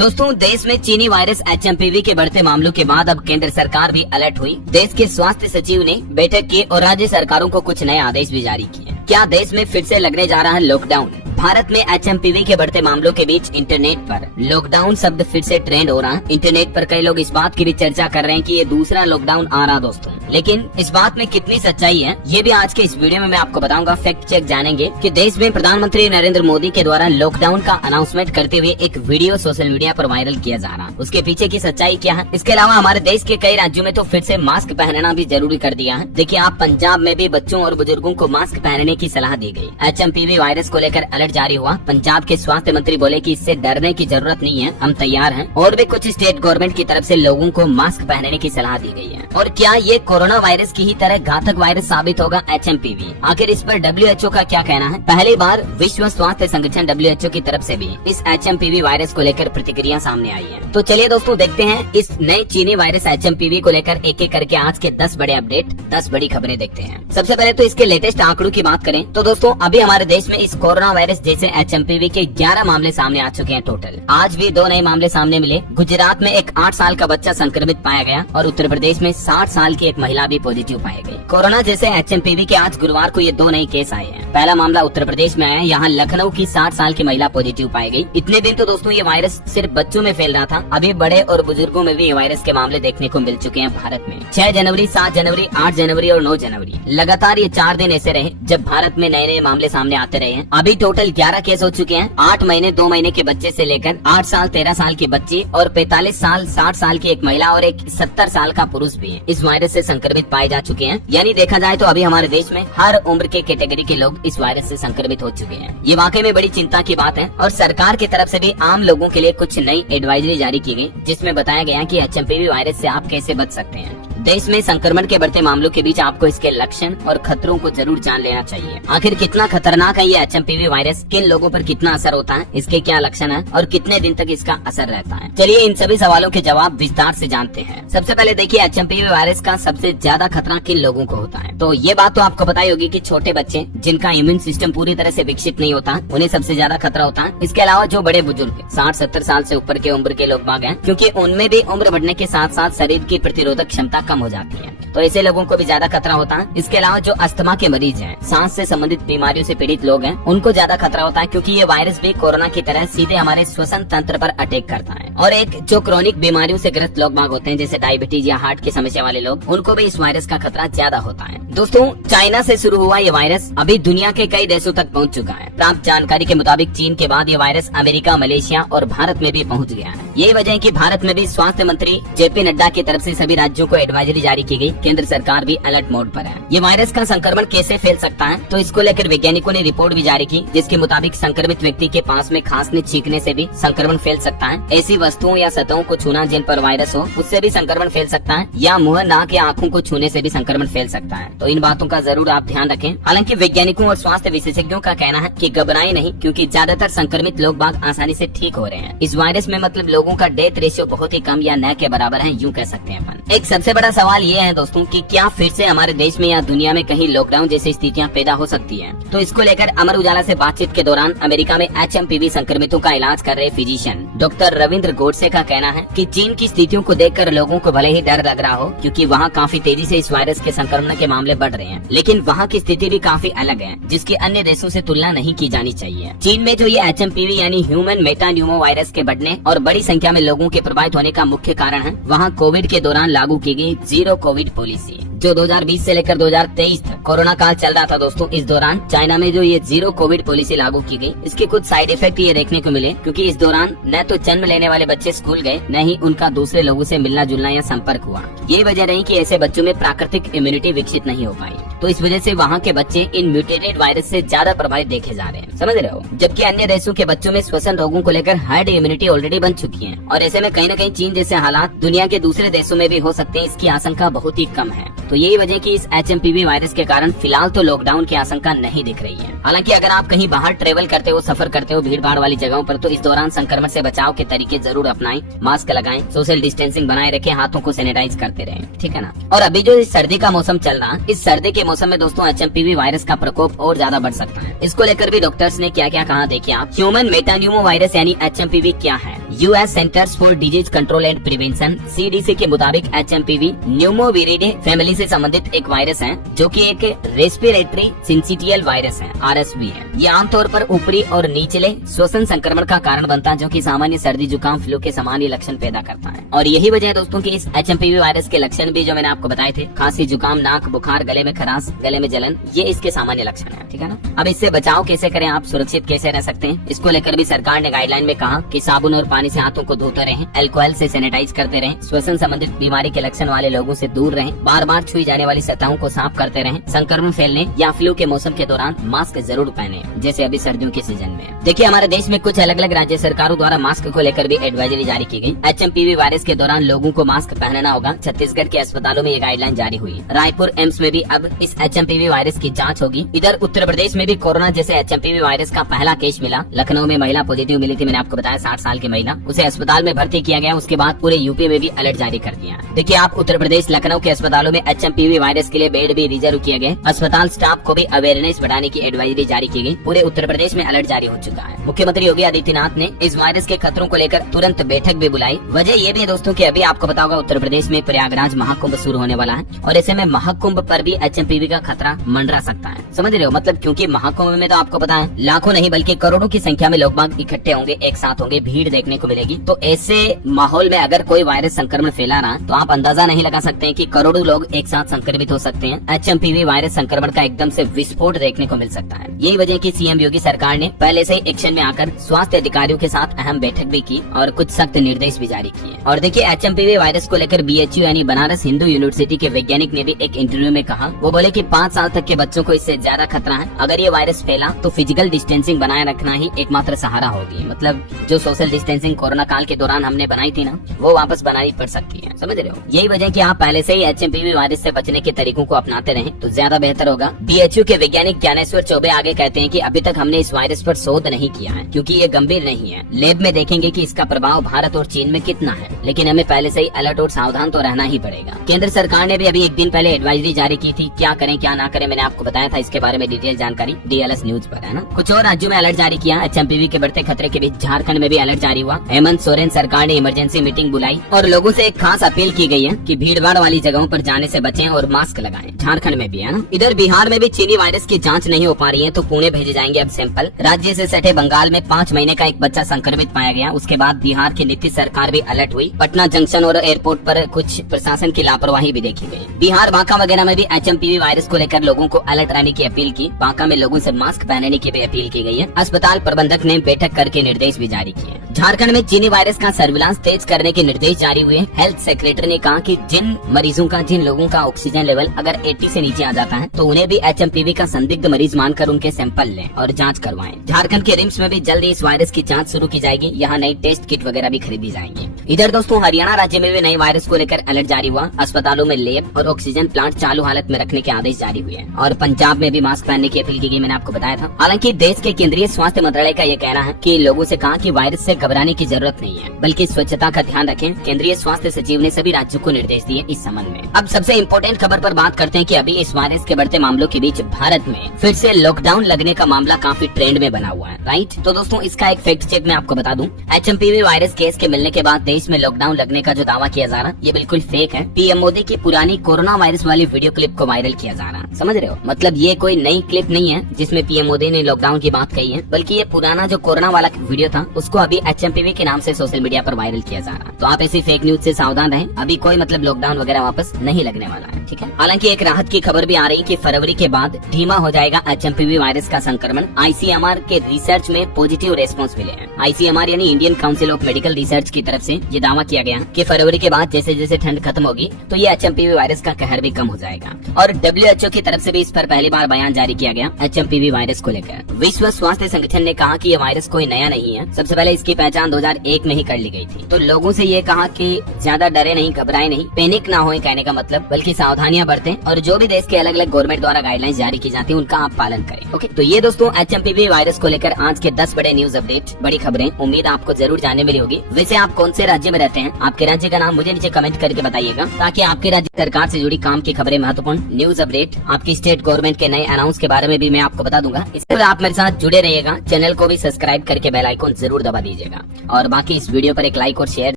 दोस्तों, देश में चीनी वायरस HMPV के बढ़ते मामलों के बाद अब केंद्र सरकार भी अलर्ट हुई। देश के स्वास्थ्य सचिव ने बैठक की और राज्य सरकारों को कुछ नए आदेश भी जारी किए। क्या देश में फिर से लगने जा रहा है लॉकडाउन? भारत में HMPV के बढ़ते मामलों के बीच इंटरनेट पर लॉकडाउन शब्द फिर से ट्रेंड हो रहा है। इंटरनेट पर कई लोग इस बात की भी चर्चा कर रहे हैं कि ये दूसरा लॉकडाउन आ रहा दोस्तों, लेकिन इस बात में कितनी सच्चाई है ये भी आज के इस वीडियो में मैं आपको बताऊंगा। फैक्ट चेक जानेंगे कि देश में प्रधानमंत्री नरेंद्र मोदी के द्वारा लॉकडाउन का अनाउंसमेंट करते हुए एक वीडियो सोशल मीडिया पर वायरल किया जा रहा है, उसके पीछे की सच्चाई क्या है। इसके अलावा हमारे देश के कई राज्यों में तो फिर से मास्क पहनना भी जरूरी कर दिया है। देखिए, आप पंजाब में भी बच्चों और बुजुर्गों को मास्क पहनने की सलाह दी गई। HMPV वायरस को लेकर अलर्ट जारी हुआ। पंजाब के स्वास्थ्य मंत्री बोले कि इससे डरने की जरूरत नहीं है, हम तैयार हैं। और भी कुछ स्टेट गवर्नमेंट की तरफ से लोगों को मास्क पहनने की सलाह दी गई है। और क्या ये कोरोना वायरस की ही तरह घातक वायरस साबित होगा HMPV? आखिर इस पर WHO का क्या कहना है? पहली बार विश्व स्वास्थ्य संगठन WHO की तरफ से भी इस HMPV वायरस को लेकर प्रतिक्रिया सामने आई है। तो चलिए दोस्तों, देखते हैं इस नए चीनी वायरस HMPV को लेकर एक एक करके आज के 10 बड़े अपडेट, 10 बड़ी खबरें देखते हैं। सबसे पहले तो इसके लेटेस्ट आंकड़ों की बात करें तो दोस्तों, अभी हमारे देश में इस कोरोना वायरस जैसे HMPV के 11 मामले सामने आ चुके हैं टोटल। आज भी 2 नए मामले सामने मिले। गुजरात में एक 8 साल का बच्चा संक्रमित पाया गया और उत्तर प्रदेश में 60 साल की एक महिला भी पॉजिटिव पाई गई। कोरोना जैसे HMPV के आज गुरुवार को ये 2 नए केस आए हैं। पहला मामला उत्तर प्रदेश में आया है। यहाँ लखनऊ की 60 साल की महिला पॉजिटिव पाई गई। इतने दिन तो दोस्तों ये वायरस सिर्फ बच्चों में फैल रहा था, अभी बड़े और बुजुर्गों में भी ये वायरस के मामले देखने को मिल चुके हैं भारत में। 6 जनवरी, 7 जनवरी, 8 जनवरी और 9 जनवरी लगातार ये 4 दिन ऐसे रहे जब भारत में नए नए मामले सामने आते रहे हैं। अभी टोटल 11 केस हो चुके हैं। 8 महीने 2 महीने के बच्चे से लेकर 8 साल 13 साल की बच्ची और 45 साल 60 साल की एक महिला और एक 70 साल का पुरुष भी इस वायरस से संक्रमित पाए जा चुके हैं। यानी देखा जाए तो अभी हमारे देश में हर उम्र के कैटेगरी के लोग इस वायरस से संक्रमित हो चुके हैं। ये वाकई में बड़ी चिंता की बात है और सरकार की तरफ से भी आम लोगों के लिए कुछ नई एडवाइजरी जारी की गई, जिसमें बताया गया कि HMPV वायरस से आप कैसे बच सकते हैं। देश में संक्रमण के बढ़ते मामलों के बीच आपको इसके लक्षण और खतरों को जरूर जान लेना चाहिए। आखिर कितना खतरनाक है ये HMPV वायरस, किन लोगों पर कितना असर होता है, इसके क्या लक्षण है और कितने दिन तक इसका असर रहता है। चलिए इन सभी सवालों के जवाब विस्तार से जानते हैं। सबसे पहले देखिए, HMPV वायरस का सबसे ज्यादा खतरा किन लोगों को होता है। तो ये बात तो आपको पता ही होगी कि छोटे बच्चे जिनका इम्यून सिस्टम पूरी तरह से विकसित नहीं होता, उन्हें सबसे ज्यादा खतरा होता है। इसके अलावा जो बड़े बुजुर्ग 60-70 साल से ऊपर के उम्र के लोग बाग हैं, क्योंकि उनमें भी उम्र बढ़ने के साथ साथ शरीर की प्रतिरोधक क्षमता कम हो जाती है, तो ऐसे लोगों को भी ज्यादा खतरा होता है। इसके अलावा जो अस्थमा के मरीज हैं, सांस से संबंधित बीमारियों से पीड़ित लोग हैं, उनको ज्यादा खतरा होता है, क्योंकि ये वायरस भी कोरोना की तरह सीधे हमारे श्वसन तंत्र पर अटैक करता है। और एक जो क्रोनिक बीमारियों से ग्रस्त लोग बाग होते हैं, जैसे डायबिटीज या हार्ट की समस्या वाले लोग, उनको भी इस वायरस का खतरा ज्यादा होता है। दोस्तों, चाइना से शुरू हुआ ये वायरस अभी दुनिया के कई देशों तक पहुंच चुका है। प्राप्त जानकारी के मुताबिक चीन के बाद ये वायरस अमेरिका, मलेशिया और भारत में भी पहुंच गया है। यही वजह है कि भारत में भी स्वास्थ्य मंत्री JP नड्डा की तरफ से सभी राज्यों को एडवाइजरी जारी की गई। केंद्र सरकार भी अलर्ट मोड पर है। ये वायरस का संक्रमण कैसे फैल सकता है, तो इसको लेकर वैज्ञानिकों ने रिपोर्ट भी जारी की, जिसके मुताबिक संक्रमित व्यक्ति के पास में खांसने छींकने से भी संक्रमण फैल सकता है। ऐसी वस्तुओं या सतहों को छूना जिन पर वायरस हो, उससे भी संक्रमण फैल सकता है, या मुंह, नाक या आंखों को छूने से भी संक्रमण फैल सकता है। तो इन बातों का जरूर आप ध्यान रखें। हालांकि वैज्ञानिकों और स्वास्थ्य विशेषज्ञों का कहना है कि घबराएं नहीं, क्योंकि ज्यादातर संक्रमित लोग बाग आसानी से ठीक हो रहे हैं। इस वायरस में मतलब लोगों का डेथ रेशियो बहुत ही कम या न के बराबर है, यूँ कह सकते हैं अपन। एक सबसे बड़ा सवाल ये है दोस्तों कि क्या फिर से हमारे देश में या दुनिया में कहीं लॉकडाउन जैसी स्थितियां पैदा हो सकती हैं। तो इसको लेकर अमर उजाला से बातचीत के दौरान अमेरिका में HMPV संक्रमितों का इलाज कर रहे फिजिशियन डॉक्टर रविंद्र गोडसे का कहना है कि चीन की स्थितियों को देखकर लोगों को भले ही डर लग रहा हो, क्योंकि वहाँ काफी तेजी से इस वायरस के संक्रमण के मामले बढ़ रहे हैं, लेकिन वहाँ की स्थिति भी काफी अलग है, जिसकी अन्य देशों से तुलना नहीं की जानी चाहिए। चीन में जो ये HMPV यानी ह्यूमन मेटान्यूमो वायरस के बढ़ने और बड़ी संख्या में लोगों के प्रभावित होने का मुख्य कारण है वहाँ कोविड के दौरान लागू की गई जीरो कोविड पॉलिसी, जो 2020 से लेकर 2023 तक कोरोना काल चल रहा था। दोस्तों, इस दौरान चाइना में जो ये जीरो कोविड पॉलिसी लागू की गई, इसके कुछ साइड इफेक्ट ये देखने को मिले, क्योंकि इस दौरान न तो जन्म लेने वाले बच्चे स्कूल गए, न ही उनका दूसरे लोगों से मिलना जुलना या संपर्क हुआ। ये वजह रही कि ऐसे बच्चों में प्राकृतिक इम्यूनिटी विकसित नहीं हो पाई, तो इस वजह से वहाँ के बच्चे इन म्यूटेटेड वायरस से ज्यादा प्रभावित देखे जा रहे हैं, समझ रहे हो। जबकि अन्य देशों के बच्चों में श्वसन रोगों को लेकर हार्ड इम्यूनिटी ऑलरेडी बन चुकी है, और ऐसे में कहीं न कहीं चीन जैसे हालात दुनिया के दूसरे देशों में भी हो सकते हैं, इसकी आशंका बहुत ही कम है। तो यही वजह की इस HMPV वायरस के कारण फिलहाल तो लॉकडाउन की आशंका नहीं दिख रही है। हालांकि अगर आप कहीं बाहर ट्रेवल करते हो, सफर करते हो भीड़ भाड़ वाली जगहों पर, तो इस दौरान संक्रमण से बचाव के तरीके जरूर अपनाएं। मास्क लगाएं, सोशल डिस्टेंसिंग बनाए रखें, हाथों को सैनिटाइज करते रहें, ठीक है ना। और अभी जो इस सर्दी का मौसम चल रहा है, इस सर्दी के मौसम में दोस्तों HMPV वायरस का प्रकोप और ज्यादा बढ़ सकता है। इसको लेकर भी डॉक्टर्स ने क्या क्या कहा, देखिए आप। ह्यूमन मेटान्यूमो वायरस यानी HMPV क्या है? US centres for disease control and prevention CDC के मुताबिक HMPV न्यूमोविरिडे फैमिली से संबंधित एक वायरस है, जो कि एक रेस्पिरेटरी सिंसिटियल वायरस है, RSV है। ये आमतौर पर ऊपरी और निचले श्वसन संक्रमण का कारण बनता है, जो कि सामान्य सर्दी जुकाम फ्लू के सामान्य लक्षण पैदा करता है। और यही वजह है दोस्तों कि इस HMPV वायरस के लक्षण भी जो मैंने आपको बताए थे, खांसी, जुकाम, नाक, बुखार, गले में खराश, गले में जलन, ये इसके सामान्य लक्षण है। ठीक है ना। अब इससे बचाव कैसे करें, आप सुरक्षित कैसे रह सकते हैं, इसको लेकर भी सरकार ने गाइडलाइन में कहा कि साबुन और पानी से हाथों को धोते रहें, अल्कोहल से सैनिटाइज करते रहें, श्वसन संबंधित बीमारी के लक्षण वाले लोगों से दूर रहें, बार बार छुई जाने वाली सतहों को साफ करते रहें, संक्रमण फैलने या फ्लू के मौसम के दौरान मास्क जरूर पहने, जैसे अभी सर्दियों के सीजन में। देखिए, हमारे देश में कुछ अलग अलग राज्य सरकारों द्वारा मास्क को लेकर भी एडवाइजरी जारी की गई। HMPV वायरस के दौरान लोगों को मास्क पहनना होगा। छत्तीसगढ़ के अस्पतालों में ये गाइडलाइन जारी हुई। रायपुर एम्स में भी अब इस HMPV वायरस की जांच होगी। इधर उत्तर प्रदेश में भी कोरोना जैसे HMPV वायरस का पहला केस मिला। लखनऊ में महिला पॉजिटिव मिली थी, मैंने आपको बताया 60 साल की महिला, उसे अस्पताल में भर्ती किया गया। उसके बाद पूरे यूपी में भी अलर्ट जारी कर दिया। देखिए, आप उत्तर प्रदेश लखनऊ के अस्पतालों में HMPV वायरस के लिए बेड भी रिजर्व किए गए। अस्पताल स्टाफ को भी अवेयरनेस बढ़ाने की एडवाइजरी जारी की गई। पूरे उत्तर प्रदेश में अलर्ट जारी हो चुका है। मुख्यमंत्री योगी आदित्यनाथ ने इस वायरस के खतरों को लेकर तुरंत बैठक भी बुलाई। वजह ये भी है दोस्तों कि अभी आपको पता होगा उत्तर प्रदेश में प्रयागराज महाकुंभ शुरू होने वाला है, और ऐसे में महाकुंभ पर भी HMPV का खतरा मंडरा सकता है। समझ रहे हो, मतलब क्योंकि महाकुंभ में तो आपको पता है लाखों नहीं बल्कि करोड़ों की संख्या में लोग बाग इकट्ठे होंगे, एक साथ होंगे, भीड़ देखने को मिलेगी। तो ऐसे माहौल में अगर कोई वायरस संक्रमण फैला रहा है तो आप अंदाजा नहीं लगा सकते हैं कि करोड़ों लोग एक साथ संक्रमित हो सकते हैं। HMPV वायरस संक्रमण का एकदम से विस्फोट देखने को मिल सकता है। यही वजह की CM योगी सरकार ने पहले से ही एक्शन में आकर स्वास्थ्य अधिकारियों के साथ अहम बैठक भी की और कुछ सख्त निर्देश भी जारी किए। और देखिए, HMPV वायरस को लेकर BHU यानी बनारस हिंदू यूनिवर्सिटी के वैज्ञानिक ने भी एक इंटरव्यू में कहा, वो बोले कि 5 साल तक के बच्चों को इससे ज्यादा खतरा है। अगर ये वायरस फैला तो फिजिकल डिस्टेंसिंग बनाए रखना ही एकमात्र सहारा होगी। मतलब जो सोशल डिस्टेंसिंग कोरोना काल के दौरान हमने बनाई थी ना, वो वापस बनानी पड़ सकती है। समझ रहे हो, यही वजह कि आप पहले से ही HMPV वायरस से बचने के तरीकों को अपनाते रहें तो ज्यादा बेहतर होगा। BHU के वैज्ञानिक ज्ञानेश्वर चौबे आगे कहते हैं कि अभी तक हमने इस वायरस पर शोध नहीं किया है, क्योंकि ये गंभीर नहीं है। लैब में देखेंगे कि इसका प्रभाव भारत और चीन में कितना है, लेकिन हमें पहले से ही अलर्ट और सावधान तो रहना ही पड़ेगा। केंद्र सरकार ने भी अभी एक दिन पहले एडवाइजरी जारी की थी, क्या करें क्या ना करें, मैंने आपको बताया था इसके बारे में डिटेल जानकारी DLS न्यूज पर, है ना। कुछ और राज्यों में अलर्ट जारी किया। HMPV के बढ़ते खतरे के बीच झारखंड में भी अलर्ट जारी हुआ। हेमंत सोरेन सरकार ने इमरजेंसी मीटिंग बुलाई और लोगों से एक खास अपील की गई है कि भीड़-भाड़ वाली जगहों पर जाने से बचें और मास्क लगाएं। झारखंड में भी, है ना। इधर बिहार में भी चीनी वायरस की जांच नहीं हो पा रही है, तो पुणे भेजे जाएंगे अब सैंपल। राज्य से सटे बंगाल में 5 महीने का एक बच्चा संक्रमित पाया गया। उसके बाद बिहार की नीतीश सरकार भी अलर्ट हुई। पटना जंक्शन और एयरपोर्ट पर कुछ प्रशासन की लापरवाही भी देखी गई। बिहार बांका वगैरह में भी HMPV वायरस को लेकर लोगों को अलर्ट रहने की अपील की। बांका में लोगों से मास्क पहनने की भी अपील की गई है। अस्पताल प्रबंधक ने बैठक करके निर्देश भी जारी किए। झारखंड में चीनी वायरस का सर्विलांस तेज करने के निर्देश जारी हुए। हेल्थ सेक्रेटरी ने कहा कि जिन लोगों का ऑक्सीजन लेवल अगर 80 से नीचे आ जाता है तो उन्हें भी HMPV का संदिग्ध मरीज मानकर उनके सैंपल लें और जांच करवाएं। झारखंड के रिम्स में भी जल्द इस वायरस की जांच शुरू की जाएगी। यहाँ नई टेस्ट किट वगैरह भी खरीदी जाएंगी। इधर दोस्तों, हरियाणा राज्य में भी नए वायरस को लेकर अलर्ट जारी हुआ। अस्पतालों में लैब और ऑक्सीजन प्लांट चालू हालत में रखने के आदेश जारी हुए। और पंजाब में भी मास्क पहनने की अपील की गई, मैंने आपको बताया था। हालांकि देश के केंद्रीय स्वास्थ्य मंत्रालय का ये कहना है कि लोगों से कहा कि वायरस से घबराने की जरूरत नहीं है, बल्कि स्वच्छता का ध्यान रखें। केंद्रीय स्वास्थ्य सचिव ने सभी राज्यों को निर्देश दिए इस संबंध में। अब सबसे इम्पोर्टेंट खबर पर बात करते हैं कि अभी इस वायरस के बढ़ते मामलों के बीच भारत में फिर से लॉकडाउन लगने का मामला काफी ट्रेंड में बना हुआ है, राइट। तो दोस्तों, इसका एक फैक्ट चेक मैं आपको बता दूं। HMPV वायरस केस के मिलने के बाद देश में लॉकडाउन लगने का जो दावा किया जा रहा है ये बिल्कुल फेक है। PM मोदी की पुरानी कोरोना वायरस वाली वीडियो क्लिप को वायरल किया जा रहा है। समझ रहे हो, मतलब ये कोई नई क्लिप नहीं है जिसमें PM मोदी ने लॉकडाउन की बात कही है, बल्कि ये पुराना जो कोरोना वाला वीडियो था उसको अभी HMPV के नाम से सोशल मीडिया पर वायरल किया जा रहा है। तो आप ऐसी फेक न्यूज से सावधान रहें। अभी कोई मतलब लॉकडाउन वगैरह वापस नहीं लगने वाला है, ठीक है। हालांकि एक राहत की खबर भी आ रही कि फरवरी के बाद धीमा हो जाएगा HMPV वायरस का संक्रमण। ICMR के रिसर्च में पॉजिटिव रेस्पॉन्स मिले हैं। ICMR यानी Indian council of medical research की तरफ से ये दावा किया गया कि फरवरी के बाद जैसे जैसे ठंड खत्म होगी तो ये HMPV वायरस का कहर भी कम हो जाएगा। और WHO की तरफ से भी इस पर पहली बार बयान जारी किया गया HMPV वायरस को लेकर। विश्व स्वास्थ्य संगठन ने कहा कि ये वायरस कोई नया नहीं है। सबसे पहले इसकी पहचान 2001 में ही कर ली गई थी। तो लोगों से ये कहा कि ज्यादा डरे नहीं, घबराए नहीं, पैनिक ना होए कहने का मतलब, बल्कि सावधानियां बरतें और जो भी देश के अलग अलग गवर्नमेंट द्वारा गाइडलाइंस जारी की जाती है उनका आप पालन करें। ओके, तो ये दोस्तों HMPV वायरस को लेकर आज के 10 बड़े न्यूज अपडेट, बड़ी खबरें, उम्मीद आपको जरूर जानने मिली होगी। वैसे आप कौन से राज्य में रहते हैं, आपके राज्य का नाम मुझे नीचे कमेंट करके बताइएगा, ताकि आपके राज्य सरकार से जुड़ी काम की खबरें, महत्वपूर्ण न्यूज अपडेट, आपकी स्टेट गवर्नमेंट के नए अनाउंस के बारे में भी मैं आपको बता दूंगा। इसके बाद आप मेरे साथ जुड़े रहिएगा। चैनल को भी सब्सक्राइब करके बेल आइकन जरूर दबा दीजिएगा। कीजिएगा और बाकी इस वीडियो पर एक लाइक और शेयर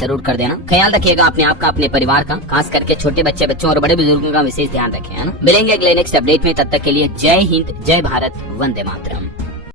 जरूर कर देना। ख्याल रखिएगा अपने आप का, अपने परिवार का, खास करके छोटे बच्चों और बड़े बुजुर्गों का विशेष ध्यान रखें, है ना। मिलेंगे अगले नेक्स्ट अपडेट में, तब तक के लिए जय हिंद, जय भारत, वंदे मातरम।